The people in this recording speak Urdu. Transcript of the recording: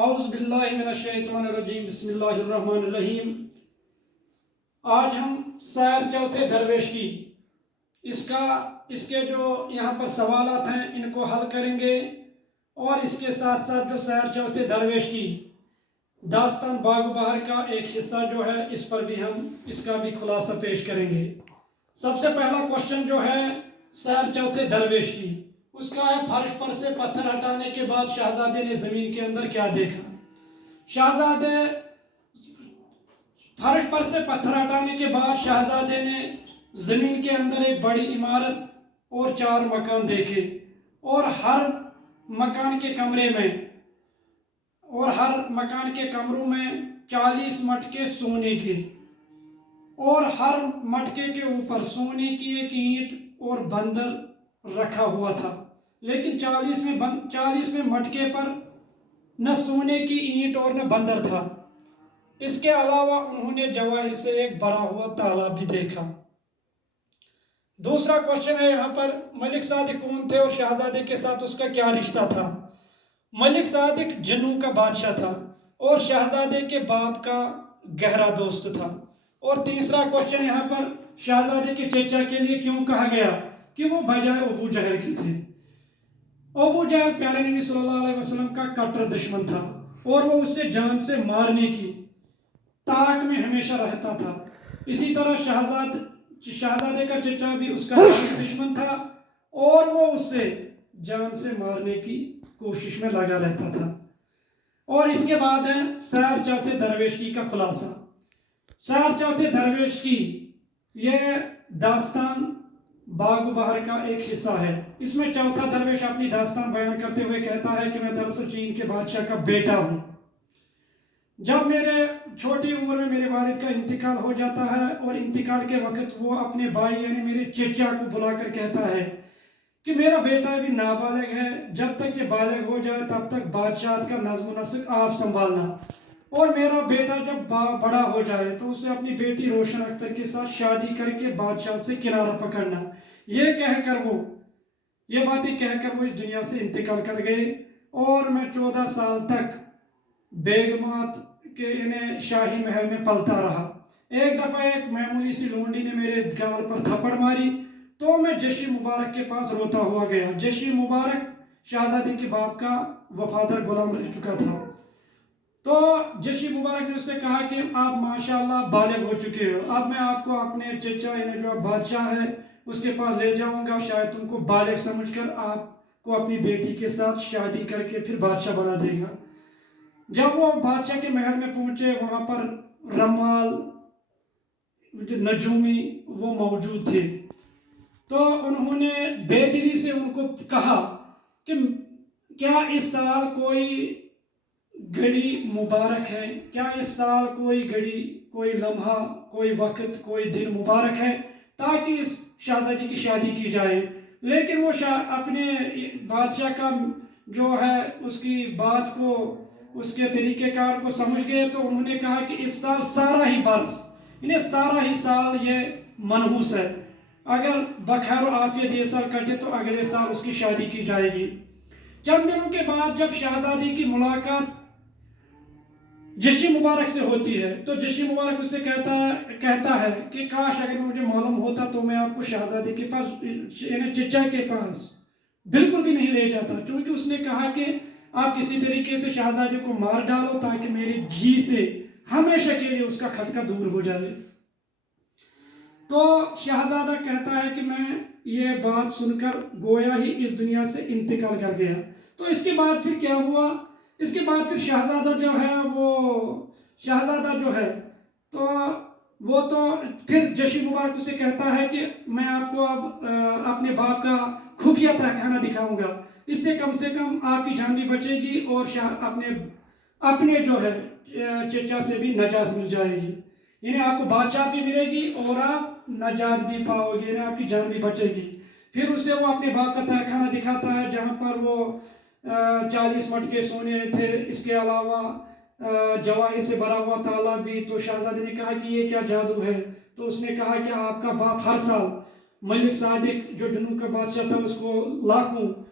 اعوذ باللہ من الشیطان الرجیم بسم اللہ الرحمن الرحیم۔ آج ہم سیر چوتھے درویش کی اس کے جو یہاں پر سوالات ہیں ان کو حل کریں گے، اور اس کے ساتھ ساتھ جو سیر چوتھے درویش کی داستان باغ و بہار کا ایک حصہ جو ہے اس پر بھی ہم اس کا بھی خلاصہ پیش کریں گے۔ سب سے پہلا کوشچن جو ہے سیر چوتھے درویش کی، اس کا ہے فرش پر سے پتھر ہٹانے کے بعد شہزادے نے زمین کے اندر کیا دیکھا؟ شہزادے فرش پر سے پتھر ہٹانے کے بعد شہزادے نے زمین کے اندر ایک بڑی عمارت اور 4 مکان دیکھے، اور ہر مکان کے کمروں میں 40 مٹکے سونے کے، اور ہر مٹکے کے اوپر سونے کی ایک اینٹ اور بندر رکھا ہوا تھا، لیکن 40 مٹکے پر نہ سونے کی اینٹ اور نہ بندر تھا۔ اس کے علاوہ انہوں نے جواہر سے ایک بھرا ہوا تالاب بھی دیکھا۔ دوسرا کوشچن ہے یہاں پر، ملک صادق کون تھے اور شہزادے کے ساتھ اس کا کیا رشتہ تھا؟ ملک صادق جنوں کا بادشاہ تھا اور شہزادے کے باپ کا گہرا دوست تھا۔ اور تیسرا کوشچن یہاں پر، شہزادے کے چچا کے لیے کیوں کہا گیا کہ وہ بجائے ابو جہل کی تھے؟ ابو جہل پیارے نبی صلی اللہ علیہ وسلم کا کٹر دشمن تھا، اور وہ اسے جان سے مارنے کی طاق میں ہمیشہ رہتا تھا۔ اسی طرح شہزادے کا چچا بھی اس کا دشمن تھا، اور وہ اسے جان سے مارنے کی کوشش میں لگا رہتا تھا۔ اور اس کے بعد ہے سیر چوتھے درویش کی کا خلاصہ۔ سیر چوتھے درویش کی یہ داستان باغ و بہار کا ایک حصہ ہے۔ اس میں چوتھا درویش اپنی داستان بیان کرتے ہوئے کہتا ہے کہ میں دراصل چین کے بادشاہ کا بیٹا ہوں۔ جب میرے چھوٹی عمر میں میرے والد کا انتقال ہو جاتا ہے، اور انتقال کے وقت وہ اپنے بھائی یعنی میرے چچا کو بلا کر کہتا ہے کہ میرا بیٹا ابھی نابالغ ہے، جب تک یہ بالغ ہو جائے تب تک بادشاہت کا نظم و نسق آپ سنبھالنا، اور میرا بیٹا جب بڑا ہو جائے تو اسے اپنی بیٹی روشن اختر کے ساتھ شادی کر کے بادشاہ سے کنارہ پکڑنا۔ یہ باتیں کہہ کر وہ اس دنیا سے انتقال کر گئے، اور میں 14 سال تک بیگمات کے شاہی محل میں پلتا رہا۔ ایک دفعہ ایک معمولی سی لونڈی نے میرے گال پر تھپڑ ماری تو میں جشی مبارک کے پاس روتا ہوا گیا۔ جشی مبارک شہزادے کے باپ کا وفادار غلام رہ چکا تھا۔ تو جشی مبارک نے اس سے کہا کہ آپ ماشاءاللہ بالغ ہو چکے ہو، اب میں آپ کو اپنے چچا جو بادشاہ ہے اس کے پاس لے جاؤں گا، شاید تم کو بالغ سمجھ کر آپ کو اپنی بیٹی کے ساتھ شادی کر کے پھر بادشاہ بنا دے گا۔ جب وہ بادشاہ کے محل میں پہنچے، وہاں پر رمال نجومی وہ موجود تھے، تو انہوں نے بے دلی سے ان کو کہا کہ کیا اس سال کوئی گھڑی مبارک ہے؟ کیا اس سال کوئی گھڑی، کوئی لمحہ، کوئی وقت، کوئی دن مبارک ہے تاکہ اس شہزادی کی شادی کی جائے؟ لیکن وہ اپنے بادشاہ کا جو ہے اس کی بات کو، اس کے طریقہ کار کو سمجھ گئے، تو انہوں نے کہا کہ اس سال سارا ہی برس، سارا ہی سال یہ منحوس ہے، اگر بخیر و عافیت یہ سال کٹے تو اگلے سال اس کی شادی کی جائے گی۔ چند دنوں کے بعد جب شہزادی کی ملاقات جشی مبارک سے ہوتی ہے تو جشی مبارک اس سے کہتا ہے کہ کاش اگر مجھے معلوم ہوتا تو میں آپ کو شہزادے کے پاس چچا کے پاس بالکل بھی نہیں لے جاتا، چونکہ اس نے کہا کہ آپ کسی طریقے سے شہزادے کو مار ڈالو تاکہ میری جی سے ہمیشہ کے لیے اس کا خطکا دور ہو جائے۔ تو شہزادہ کہتا ہے کہ میں یہ بات سن کر گویا ہی اس دنیا سے انتقال کر گیا۔ تو اس کے بعد پھر کیا ہوا؟ اس کے بعد پھر شہزادہ جو ہے تو وہ تو پھر جشی مبارک اسے کہتا ہے کہ میں آپ کو اب اپنے باپ کا خفیہ تہخانہ دکھاؤں گا، اس سے کم آپ کی جان بھی بچے گی، اور اپنے جو ہے چچا سے بھی نجات مل جائے گی، یعنی آپ کو بادشاہ بھی ملے گی اور آپ نجات بھی پاؤ گے، یعنی آپ کی جان بھی بچے گی۔ پھر اسے وہ اپنے باپ کا تہخانہ دکھاتا ہے جہاں پر وہ 40 مٹکے سونے تھے، اس کے علاوہ جواہر سے بھرا ہوا تالاب بھی۔ تو شہزادے نے کہا کہ یہ کیا جادو ہے؟ تو اس نے کہا کہ آپ کا باپ ہر سال ملک صادق جو جنوب کا بادشاہ تھا اس کو لاکھوں